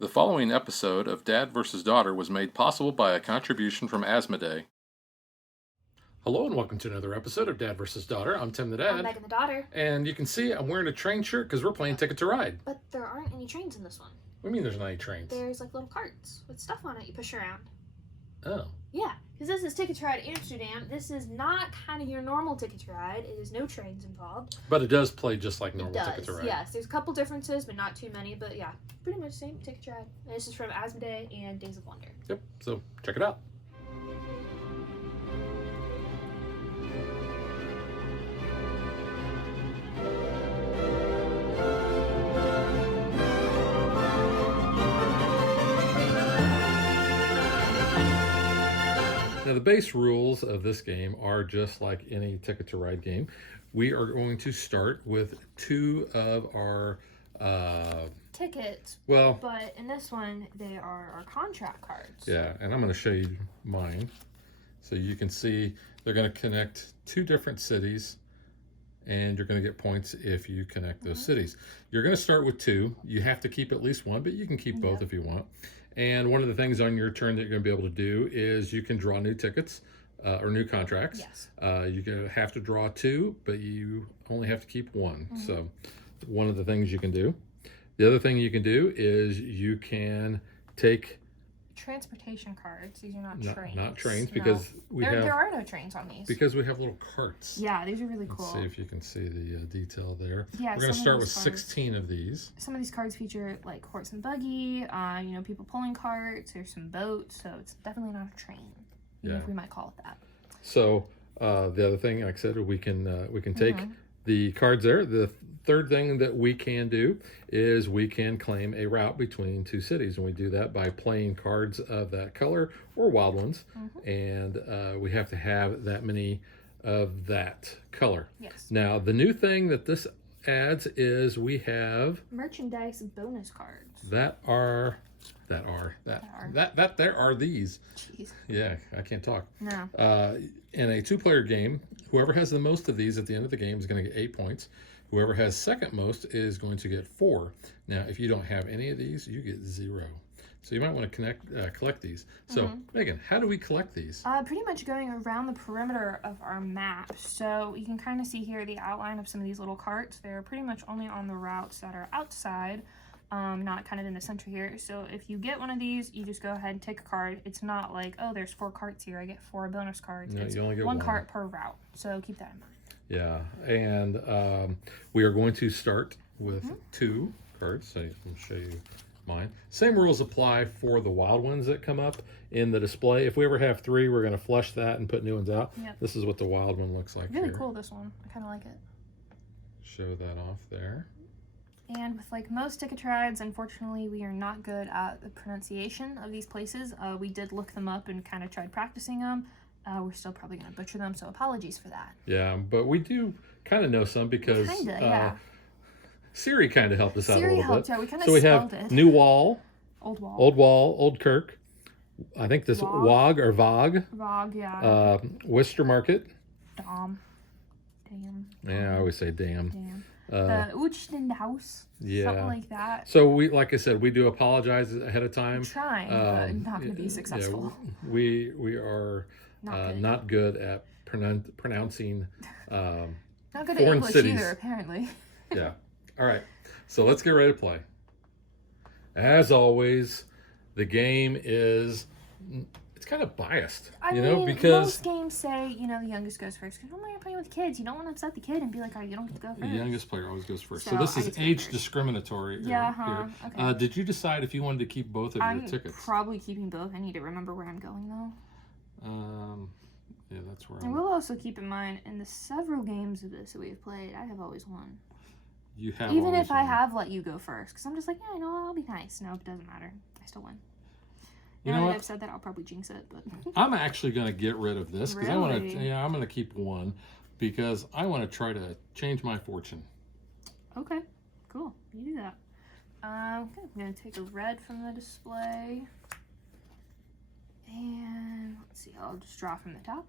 The following episode of Dad vs. Daughter was made possible by a contribution from Asmodee. Hello and welcome to another episode of Dad vs. Daughter. I'm Tim the Dad. I'm Megan the daughter. And you can see I'm wearing a train shirt because we're playing Ticket to Ride. But there aren't any trains in this one. What do you mean there's not any trains? There's like little carts with stuff on it you push around. Oh. Yeah, because this is Ticket to Ride Amsterdam. This is not kind of your normal Ticket to Ride. It is no trains involved. But it does play just like normal It does, Ticket to Ride. yes. There's a couple differences, but not too many. But yeah, pretty much the same Ticket to Ride. And this is from Asmodee and Days of Wonder. Yep, so check it out. Now, the base rules of this game are just like any Ticket to Ride game. We are going to start with two of our Tickets. well, But in this one, they are our contract cards. yeah, and I'm going to show you mine. So you can see they're going to connect two different cities, and you're going to get points if you connect those cities. You're going to start with two. You have to keep at least one, but you can keep both if you want. And one of the things on your turn that you're going to be able to do is you can draw new tickets or new contracts. Yes. You're going to have to draw two, but you only have to keep one. So one of the things you can do. The other thing you can do is you can take Transportation cards. These are not trains. not trains because there are no trains on these. because we have little carts. Yeah, these are really cool. Let's see if you can see the detail there. Yeah, we're going to some of start with these cards- 16 of these. Some of these cards feature like horse and buggy, people pulling carts. There's some boats, so it's definitely not a train, even if we might call it that. So the other thing, like I said, we can take the cards there. The third thing that we can do is we can claim a route between two cities, and we do that by playing cards of that color or wild ones, and we have to have that many of that color. Yes. Now, the new thing that this adds is we have Merchandise bonus cards. there are these. Jeez. Yeah, I can't talk. No. In a two-player game, whoever has the most of these at the end of the game is going to get 8 points. Whoever has second most is going to get 4. Now, if you don't have any of these, you get 0. So you might want to collect these. So, Megan, how do we collect these? Pretty much going around the perimeter of our map. So you can kind of see here the outline of some of these little carts. They're pretty much only on the routes that are outside, not kind of in the center here. So if you get one of these, you just go ahead and take a card. It's not like, oh, there's 4 carts here, I get 4 bonus cards. No, it's you only get one one cart per route. So keep that in mind. Yeah, and we are going to start with 2 cards. So I'll show you mine. Same rules apply for the wild ones that come up in the display. If we ever have 3, we're going to flush that and put new ones out. Yep. This is what the wild one looks like. Really here. cool, this one. I kind of like it. Show that off there. And with like most ticket to rides, unfortunately, we are not good at the pronunciation of these places. We did look them up and kind of tried practicing them. We're still probably going to butcher them, so apologies for that. Yeah, but we do kind of know some because Siri kind of helped us out a little bit. Yeah, we kind of So we spelled have it. New Wall, Old Wall. Old Wall, Old Kirk. I think this Wog or Vog. Vog, yeah. Worcester Market. Dom. Damn. Yeah, I always say damn. Damn. The Uchtenhaus. Yeah. Something like that. So we, like I said, we do apologize ahead of time. I'm trying, but not going to be successful. Yeah, we are not good at pronouncing not good at foreign English cities. either, apparently. Yeah. All right. So let's get ready to play. As always, the game is it's kind of biased, I mean, because most games say, the youngest goes first. Because when you're playing with kids, you don't want to upset the kid and be like, oh, you don't get to go first. the youngest player always goes first. So So this I is get to go age first. discriminatory. Yeah, here. okay. Did you decide if you wanted to keep both of your I'm tickets? probably keeping both. I need to remember where I'm going, though. Yeah, that's where I will also keep in mind, in the several games of this that we've played, I have always won. you have. Even always if I won. have let you go first. Because I'm just like, yeah, I'll be nice. No, it doesn't matter. I still win. You know Now that what? I've said that, I'll probably jinx it. But I'm actually going to get rid of this because I want to. Really? Yeah, I'm going to keep one because I want to try to change my fortune. okay, cool. You do that. Okay, I'm going to take a red from the display. And let's see, I'll just draw from the top.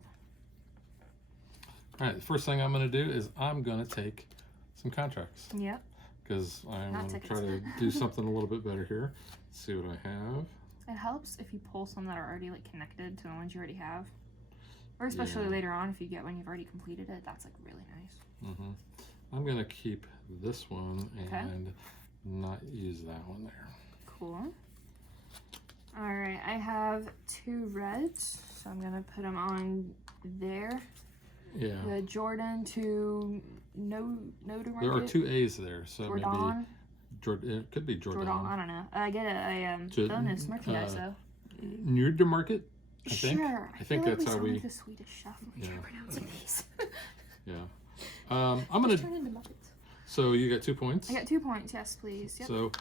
All right, the first thing I'm going to do is I'm going to take some contracts. Yep. because I'm Not going to tickets. try to do something a little bit better here. Let's see what I have. It helps if you pull some that are already like connected to the ones you already have. Or especially Yeah. later on if you get one you've already completed it. That's like really nice. I'm going to keep this one Okay. and not use that one there. Cool. Alright, I have 2 reds, so I'm gonna put them on there. Yeah. The Jordan to no to There are 2 A's there, so Jordan. maybe Jordan. It could be Jordan. I don't know. I get a bonus merchandise though. Near to market. I think. Sure. I think feel that's like how we we. sound like the Swedish chef when we try pronouncing these. Yeah. I'm gonna. Turn into Muppets. So you got 2 points. I got 2 points. Yes, please. Yep. So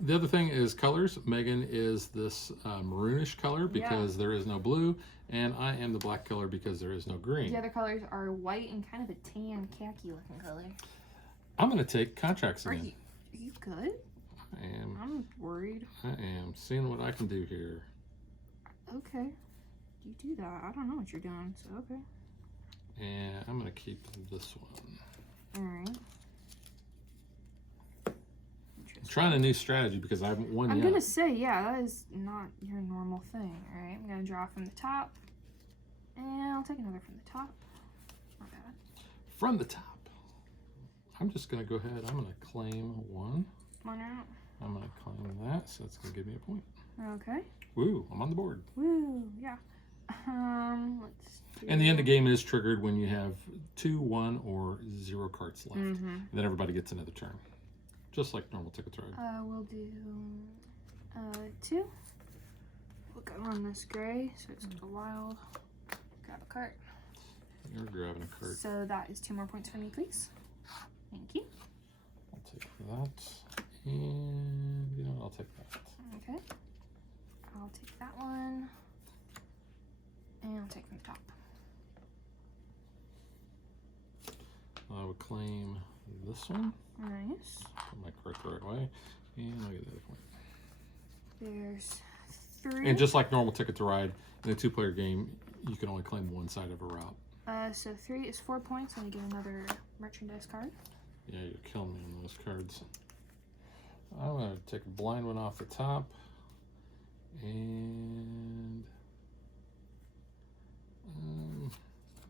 the other thing is colors. Megan is this maroonish color because there is no blue, and I am the black color because there is no green. The other colors are white and kind of a tan khaki looking color. I'm going to take contracts Are again. you good? I am. I'm worried. I am seeing what I can do here. Okay. You do that. I don't know what you're doing, so okay. And I'm going to keep this one. Alright. I'm trying a new strategy because I haven't won yet. I'm gonna say, yeah, that is not your normal thing. Alright, I'm gonna draw from the top. And I'll take another from the top. Not bad. From the top. I'm just going to go ahead. I'm going to claim one. Come on out. I'm going to claim that, so that's going to give me a point. Okay. Woo, I'm on the board. Woo, yeah. Let's do... And the end of the game is triggered when you have 2, 1, or 0 cards left. Mm-hmm. And then everybody gets another turn. Just like normal tickets ride. We'll do 2. We'll go on this gray, so it's a wild. Grab a card. You're grabbing a card. So that is 2 more points for me, please. Thank you. I'll take that. And, you know what, I'll take that. Okay. I'll take that one. And I'll take from the top. I would claim this one. Nice. Put my card the right way. And I'll get the other point. There's 3. And just like normal ticket to ride, in a 2-player game, you can only claim one side of a route. So 3 is 4 points, and I get another merchandise card. Yeah, you're killing me on those cards. I'm going to take a blind one off the top. And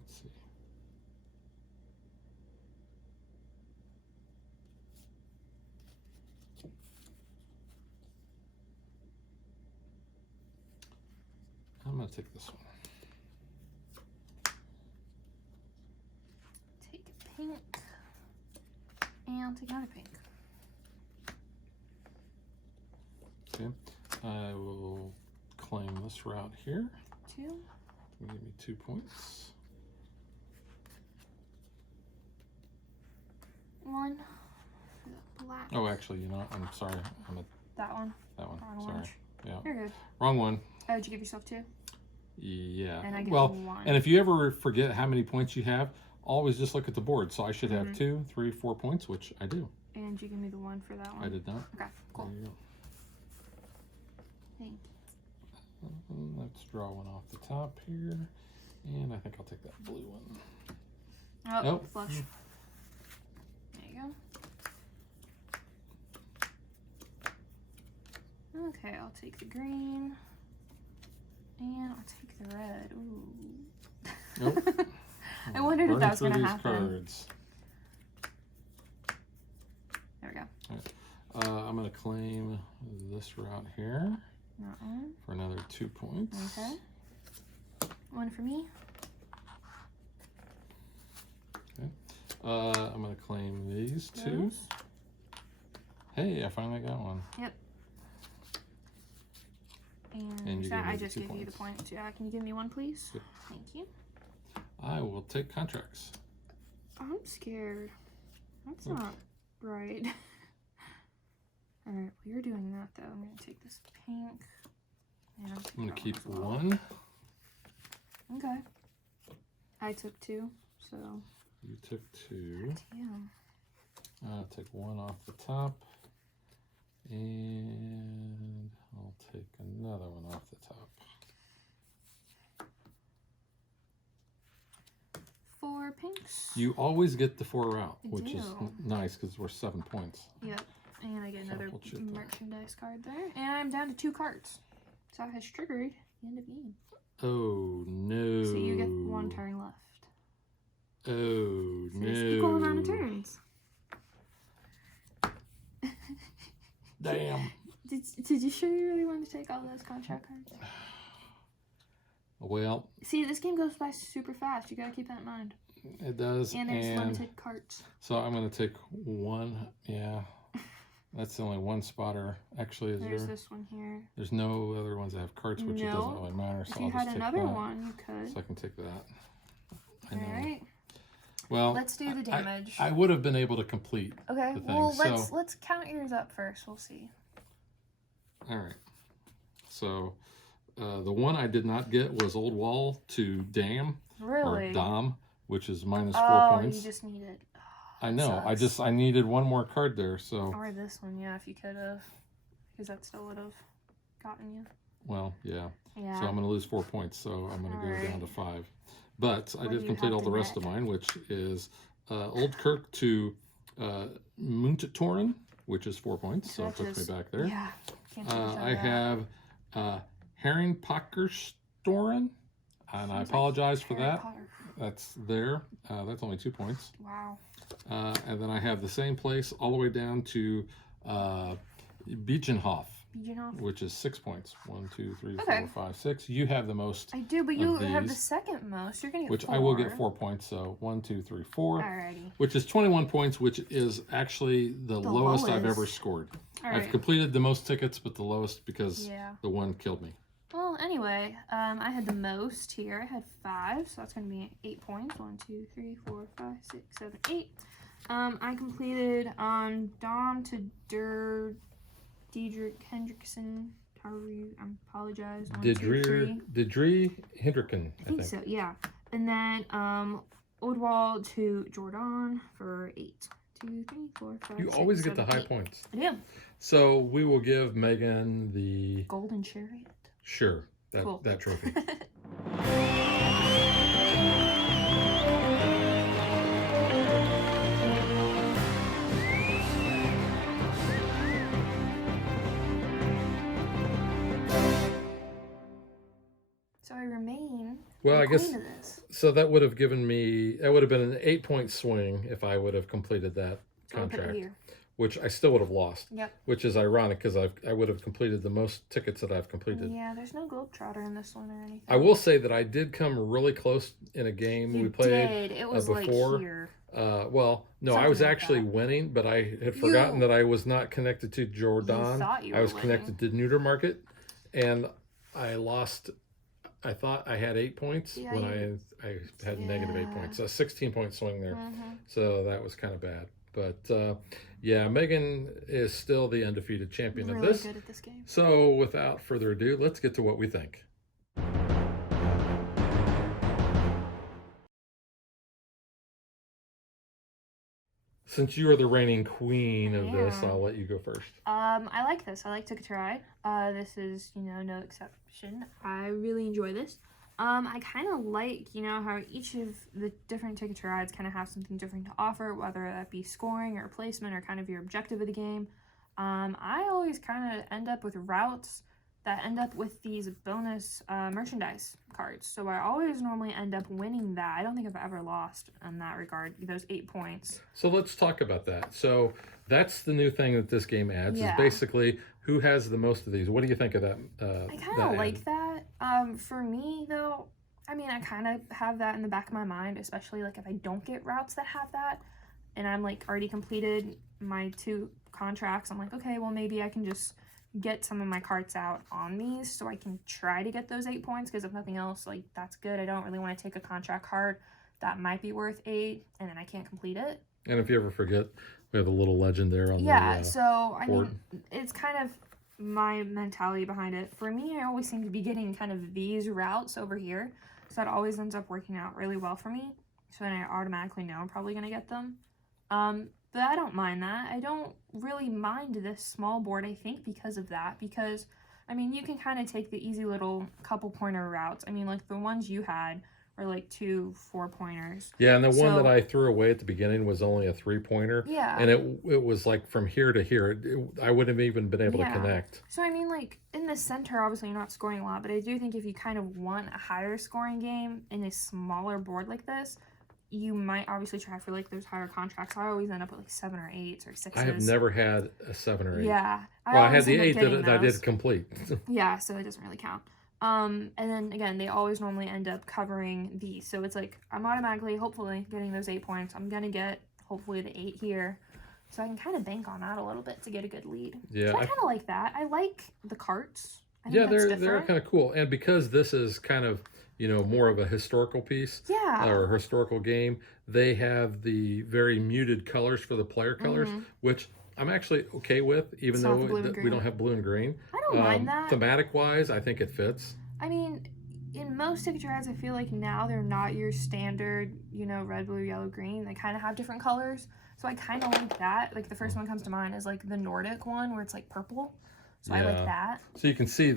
let's see. I'm going to take this one. Take a pink. And I'll take another pink. Okay. I will claim this route here. 2. Give me 2 points. 1. The black. Oh, actually, you know what? I'm sorry. That one. That one. Wrong Sorry. one. Yeah. You're good. Wrong one. Oh, did you give yourself 2? Yeah. And I get well, 1. and if you ever forget how many points you have, always just look at the board. So I should have 2, 3, 4 points, which I do. And you give me the 1 for that one? I did not. Okay, cool. There you go. Thank you. Let's draw one off the top here. And I think I'll take that blue one. Oh, flush. There you go. Okay, I'll take the green. And I'll take the red. Ooh. Nope. I wondered if that was going to these happen. Cards. There we go. Right. I'm going to claim this route here That one. for another 2 points. Okay. 1 for me. Okay. I'm going to claim these 2. Those. Hey, I finally got one. Yep. And you so gave me I the just 2 gave you the points. point. Can you give me 1, please? Yep. Thank you. I will take contracts. I'm scared. That's not right. Alright, well, you're doing that though. I'm going to take this pink. And I'm going to keep as well. 1. Okay. I took 2, so. You took 2. Yeah. I'll take 1 off the top. And I'll take another one off the top. 4 pink. Thanks. You always get the 4 route, I which is do. nice because we're 7 points. Yep. And I get another Sample chip there. merchandise card there. And I'm down to 2 cards. So that has triggered the end of the game. Oh no. So you get 1 turn left. Oh So no. there's equal amount of turns. Damn. Did you sure you really wanted to take all those contract cards? Well, See, this game goes by super fast. You gotta keep that in mind. it does. And there's limited cards. So I'm going to take 1. Yeah. That's the only 1 spotter. Actually, There's this one here. there's no other ones that have cards, which it doesn't really matter. So If you I'll had just another take that. one, you could. So I can take that. I know. Alright. Well, Let's do the damage. I would have been able to complete. Okay, the thing, well so- let's count yours up first. We'll see. All right. So the one I did not get was Old Wall to Dam Really? or Dom, which is minus 4 Oh, points. you just need it. I know. sucks. I needed 1 more card there. So Or this one, yeah, if you could have. Because that still would have gotten you. well, yeah. Yeah. So I'm going to lose 4 points. So I'm going to go Alright. down to 5. But I What do did you complete have all to the rest net? of mine, which is Old Kirk to Muntatoren, which is 4 points. So it puts me back there. Yeah. Can't change I have Herring Pockerstoren, and I Sounds like apologize for Harry that. Potter. That's there. That's only 2 points. Wow. And then I have the same place all the way down to Beechenhof, Beechenhof? which is 6 points. 1, 2, 3, Okay. 4, 5, 6. You have the most, I do, but you of have the these, second most. You're gonna get which 4. I will get 4 points. So 1, 2, 3, 4, Alrighty. which is 21 points, which is actually the lowest I've ever lowest. scored. I've Alright. completed the most tickets, but the lowest because Yeah. the one killed me. Well, anyway, I had the most here. I had 5, so that's going to be 8 points. 1, 2, 3, 4, 5, 6, 7, 8. I completed Dom to Diedrich Hendrickson. However you, I apologize. 1, 2, 3. Didri Hendricken, I think so, yeah. And then Odwald to Jordan for 8. 2, 3, 4, 5, You 6, always get the 7, high 8. points. I do. So we will give Megan the Golden Chariot. sure that Cool. that trophy. So I remain. Well, the I guess queen of this. so. That would have given me. That would have been an 8-point swing if I would have completed that So I'll put it contract, here. which I still would have lost. Yep. Which is ironic because I would have completed the most tickets that I've completed. Yeah, there's no Globetrotter in this one or anything. I will say that I did come really close in a game You we played. did. It was before. like here. Well, no, I Something was like actually that. winning, but I had forgotten that I was not connected to Jordan. thought you I were was connected to Neuter Market, and I lost. I thought I had 8 points Yeah, when I had negative 8 Yeah. points. So a 16-point swing there. Mm-hmm. So that was kind of bad. But yeah, Megan is still the undefeated champion Really of this. good at this game. So without further ado, let's get to what we think. Since you are the reigning queen of this, Yeah. I'll let you go first. I like this. I like Ticket to Ride. This is, no exception. I really enjoy this. I kind of like, how each of the different Ticket to Rides kind of have something different to offer, whether that be scoring or placement or kind of your objective of the game. I always kind of end up with routes that end up with these bonus merchandise cards. So I always normally end up winning that. I don't think I've ever lost in that regard, those 8 points. So let's talk about that. So that's the new thing that this game adds Yeah. is basically who has the most of these. What do you think of that? I kind of like that. For me, though, I kind of have that in the back of my mind, especially like if I don't get routes that have that and I'm like already completed my 2 contracts. I'm like, okay, well, maybe I can just get some of my carts out on these so I can try to get those 8 points, because if nothing else, like, that's good. I don't really want to take a contract card that might be worth 8 and then I can't complete it. And if you ever forget, we have a little legend there on the so board. it's kind of my mentality behind it. For me, I always seem to be getting kind of these routes over here, so that always ends up working out really well for me, so then I automatically know I'm probably going to get them. But I don't mind that. I don't really mind this small board, I think, because of that. Because, you can kind of take the easy little couple pointer routes. Like the ones you had or like 2 4-pointers. Yeah, and the one So- that I threw away at the beginning was only a 3-pointer. Yeah. And it was like from here to here. I wouldn't have even been able to connect. So, I mean, like, in the center, obviously, you're not scoring a lot, but I do think if you kind of want a higher scoring game in a smaller board like this, you might obviously try for, like, those higher contracts. I always end up with, like, 7 or 8s or 6s. I have never had a 7 or 8. Yeah. Well, I had the always 8 end up that I getting did complete. yeah, so it doesn't really count. And then, again, they always normally end up covering these. So it's like, I'm automatically, hopefully, getting those 8 points. I'm going to get, hopefully, the 8 here. So I can kind of bank on that a little bit to get a good lead. Yeah. So I kind of like that. I like the carts. I think Yeah, that's they're kind of cool. And because this is kind of, more of a historical piece or a historical game, they have the very muted colors for the player colors, which I'm actually okay with, even though we don't have blue and green. I don't mind that. Thematic-wise, I think it fits. I mean, in most Ticket ads, I feel like now they're not your standard, red, blue, yellow, green. They kind of have different colors. So I kind of like that. Like, the first one comes to mind is, like, the Nordic one where it's, like, purple. So I like that. So you can see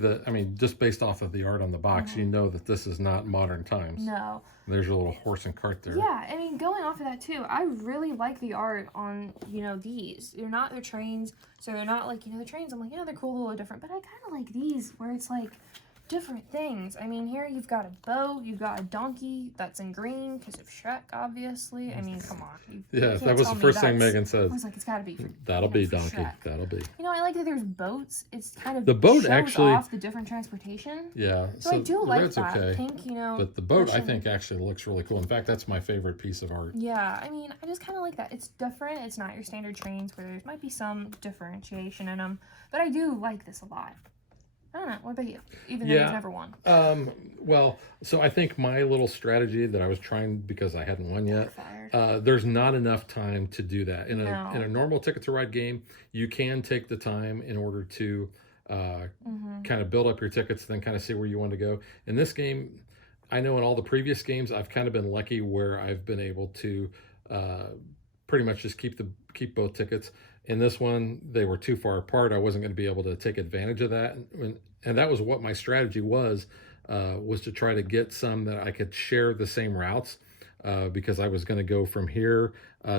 just based off of the art on the box, you know that this is not modern times. No. There's your little horse and cart there. Yeah, I mean, going off of that, too, I really like the art on, these. They're not their trains, so they're not, like, the trains, I'm like, they're cool, a little different. But I kind of like these, where it's, like, different things. I mean, here you've got a bow, you've got a donkey that's in green because of Shrek, obviously. I mean, come on. Yeah, that was the first thing Megan said. I was like, it's got to be. That'll be for donkey. Shrek. That'll be. I like that there's boats. It's kind of the boat shows actually off the different transportation. Yeah, so I do the like red's that. okay, Pink, but the boat I think actually looks really cool. In fact, that's my favorite piece of art. Yeah, I mean, I just kind of like that. It's different. It's not your standard trains where there might be some differentiation in them, but I do like this a lot. I don't know. What about you? Even though you've never won. Well, so I think my little strategy that I was trying, because I hadn't won yet, there's not enough time to do that. In a normal Ticket to Ride game, you can take the time in order to kind of build up your tickets, then kind of see where you want to go. In this game, I know in all the previous games, I've kind of been lucky where I've been able to pretty much just keep both tickets. In this one, they were too far apart. I wasn't going to be able to take advantage of that. And that was what my strategy was to try to get some that I could share the same routes because I was going to go from here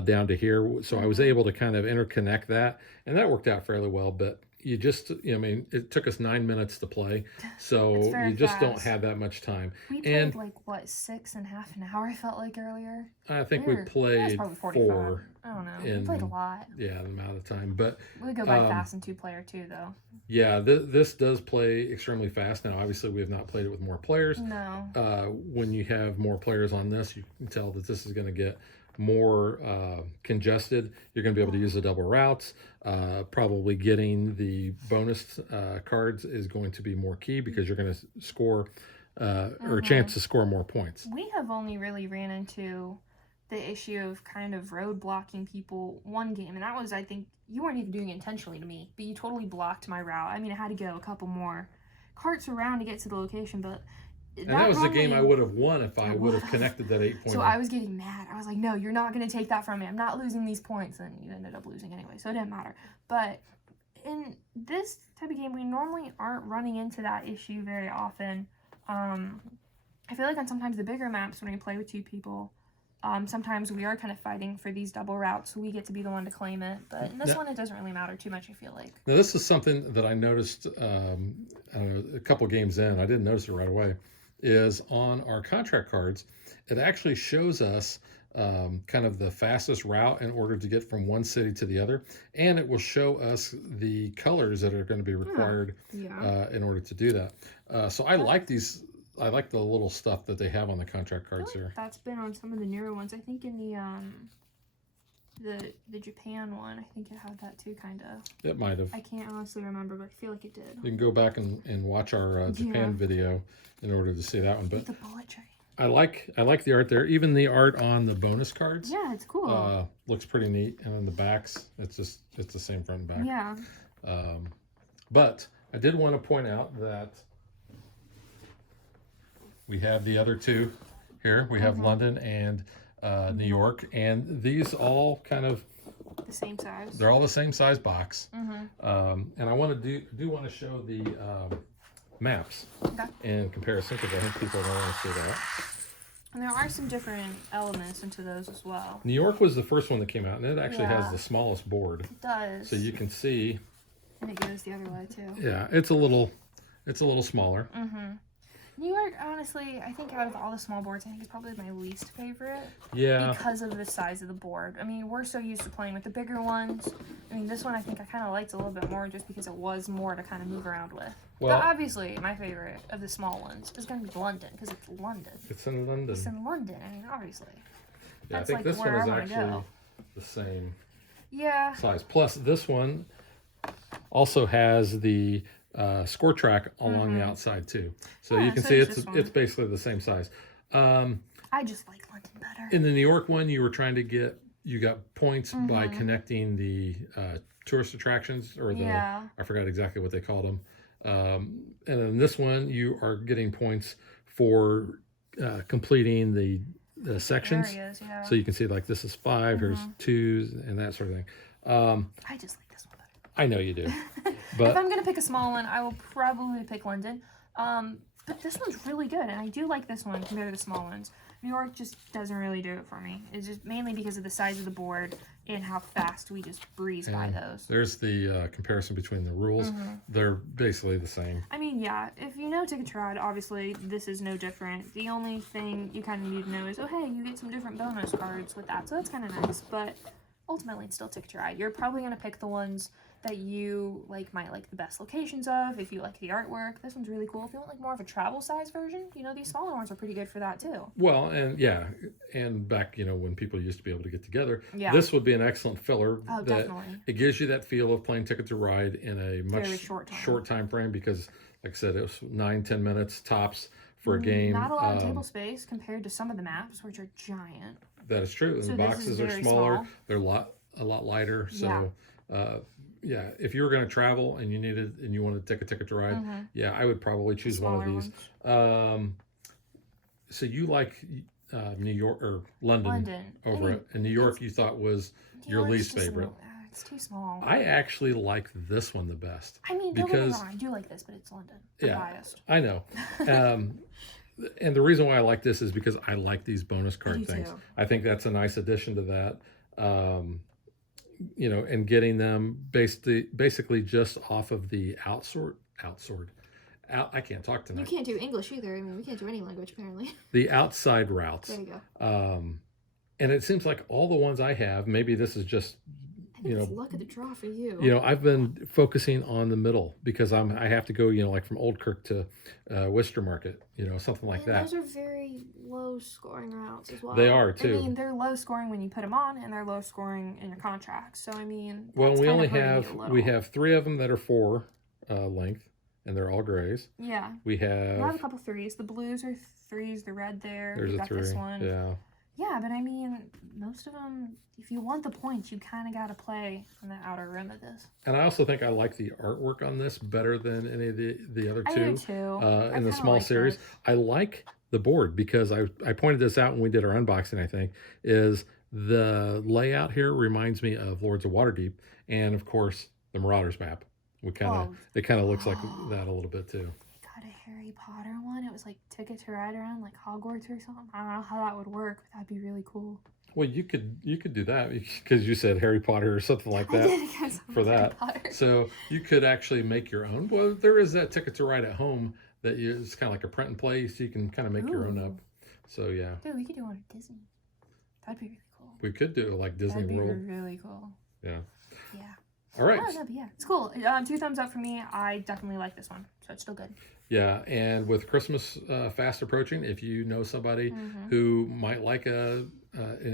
down to here. So I was able to kind of interconnect that. And that worked out fairly well. But you just, it took us 9 minutes to play. So you just don't have that much time. We played like, 6.5 an hour, I felt like earlier. I think we played 4. I don't know. We played a lot. Yeah, the amount of time. But we go by fast in 2-player too, though. Yeah, this does play extremely fast. Now, obviously, we have not played it with more players. No. When you have more players on this, you can tell that this is going to get more congested. You're going to be able to use the double routes. Probably getting the bonus cards is going to be more key because you're going to score or a chance to score more points. We have only really ran into the issue of kind of road blocking people one game, and that was, I think, you weren't even doing it intentionally to me, but you totally blocked my route. I mean, I had to go a couple more carts around to get to the location, but that was the game I would have won if I would have connected that 8-pointer. So I was getting mad. I was like, no, you're not going to take that from me. I'm not losing these points. And you ended up losing anyway, so it didn't matter. But in this type of game, we normally aren't running into that issue very often. I feel like on sometimes the bigger maps when we play with 2 people, sometimes we are kind of fighting for these double routes, so we get to be the one to claim it. But in this one, it doesn't really matter too much, I feel like. Now, this is something that I noticed a couple games in. I didn't notice it right away. Is on our contract cards, it actually shows us kind of the fastest route in order to get from one city to the other. And it will show us the colors that are going to be required in order to do that. So I like these. I like the little stuff that they have on the contract cards here. That's been on some of the newer ones. I think in the Japan one, I think it had that too, kind of. It might have. I can't honestly remember, but I feel like it did. You can go back and watch our Japan video in order to see that one. But the bullet train. I like the art there. Even the art on the bonus cards. Yeah, it's cool. Looks pretty neat. And then the backs, it's the same front and back. Yeah. But I did want to point out that we have the other 2 here. We have London and New York, and these all kind of the same size. They're all the same size box. And I want to do want to show the maps in comparison because I think people don't want to see that. And there are some different elements into those as well. New York was the first one that came out, and it actually has Yeah. the smallest board. It does. So you can see. And it goes the other way too. Yeah, it's a little smaller. New York, honestly, I think out of all the small boards, I think it's probably my least favorite. Yeah. Because of the size of the board. I mean, we're so used to playing with the bigger ones. I mean, this one I think I kind of liked a little bit more just because it was more to kind of move around with. Well, but obviously, my favorite of the small ones is going to be London because it's London. It's in London. It's in London. I mean, obviously. Yeah, That's I think like this where one I is wanna actually go. the same Yeah. size. Plus, this one also has the score track along the outside too. So Yeah, you can so see does this one. it's basically the same size. I just like London better. In the New York one, you got points by connecting the tourist attractions, or the I forgot exactly what they called them. And then this one, you are getting points for completing the sections. Areas, yeah. So you can see like this is 5, here's 2s, and that sort of thing. I just like this one better. I know you do. If But I'm going to pick a small one, I will probably pick London. But this one's really good, and I do like this one compared to the small ones. New York just doesn't really do it for me. It's just mainly because of the size of the board and how fast we just breeze by those. there's the comparison between the rules. They're basically the same. I mean, yeah, if you know Ticket to Ride, obviously this is no different. The only thing you kind of need to know is, oh, hey, you get some different bonus cards with that, so that's kind of nice. But ultimately, it's still Ticket to Ride. You're probably going to pick the ones that you might like the best locations of, if you like the artwork. This one's really cool. If you want like more of a travel size version, these smaller ones are pretty good for that too. Well, and yeah, and back, when people used to be able to get together, Yeah. this would be an excellent filler. Oh, that definitely. It gives you that feel of playing Ticket to Ride in a much Very short time frame, because, like I said, it was 9-10 minutes tops for a game. Not a lot of table space compared to some of the maps, which are giant. That is true. And So the this boxes is are very smaller. small. They're a lot lighter. So, yeah, if you were going to travel and you wanted to take a Ticket to Ride, yeah, I would probably choose one of Smaller these. So you like New York or London over it, and New York you thought was your York's least just favorite. It's too small. I actually like this one the best. I mean, don't get me because wrong, I do like this, but it's London. I'm biased. I know. And the reason why I like this is because I like these bonus card do things. too. I think that's a nice addition to that. And getting them basically just off of the I can't talk tonight. You can't do English either. I mean, we can't do any language apparently. The outside routes. There you go. And it seems like all the ones I have, maybe this is just, I think it's luck of the draw for you. I've been focusing on the middle because I have to go, like from Old Kirk to Worcester Market, something like that. Those are very low scoring routes as well. They are too. I mean, they're low scoring when you put them on, and they're low scoring in your contract. So I mean, Well, that's we kind only of hurting have you a little. we have 3 of them that are 4 length, and they're all grays. Yeah. We I have a have couple 3s. The blues are 3s. The red there. there's We a got 3. this one. Yeah. Yeah, but I mean, most of them, if you want the points, you kind of got to play on the outer rim of this. And I also think I like the artwork on this better than any of the other I two do too. in the small series. I like the board because I pointed this out when we did our unboxing, I think, is the layout here reminds me of Lords of Waterdeep, and of course the Marauders map. It kind of looks like that a little bit too. Got a Harry Potter one. It was like Ticket to Ride around like Hogwarts or something. I don't know how that would work, but that'd be really cool. Well, you could do that because you said Harry Potter or something like I that did because for of Harry that. Potter. So you could actually make your own. Well, there is that Ticket to Ride at home that it's kind of like a print and play, so you can kind of make your own up. So yeah, Dude, we could do one at Disney. That'd be really cool. we could do it like Disney That'd be World. really cool. Yeah. Yeah. All right. Oh, no, but yeah, it's cool. 2 thumbs up for me. I definitely like this one, so it's still good. Yeah, and with Christmas fast approaching, if you know somebody who might like an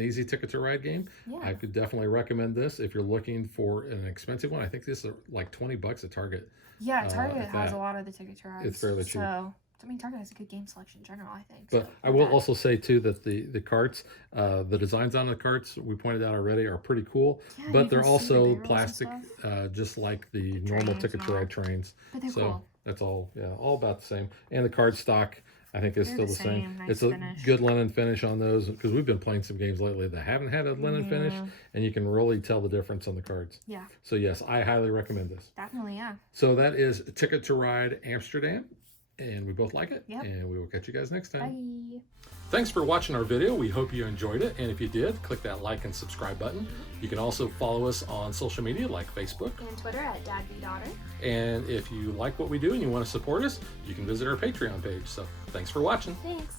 easy Ticket to Ride game, I could definitely recommend this. If you're looking for an expensive one, I think this is like $20 at Target. Yeah, Target has a lot of the Ticket to Rides. It's fairly cheap. So, I mean, Target has a good game selection in general, I think. But so, I will also say too that the carts, the designs on the carts we pointed out already are pretty cool. Yeah, you But they're can see the also barrels and plastic, stuff. just like the normal trains Ticket and to all. Ride trains. But they're So cool. that's all, all about the same. And the card stock, I think, is They're still the the same. same, nice It's a finish. good linen finish on those because we've been playing some games lately that haven't had a linen finish, and you can really tell the difference on the cards. Yeah, So yes, I highly recommend this. definitely, yeah. So that is Ticket to Ride Amsterdam. And we both like it. Yep. And we will catch you guys next time. Bye. Thanks for watching our video. We hope you enjoyed it. And if you did, click that like and subscribe button. You can also follow us on social media like Facebook. And Twitter at DadBeDaughter. And if you like what we do and you want to support us, you can visit our Patreon page. So thanks for watching. Thanks.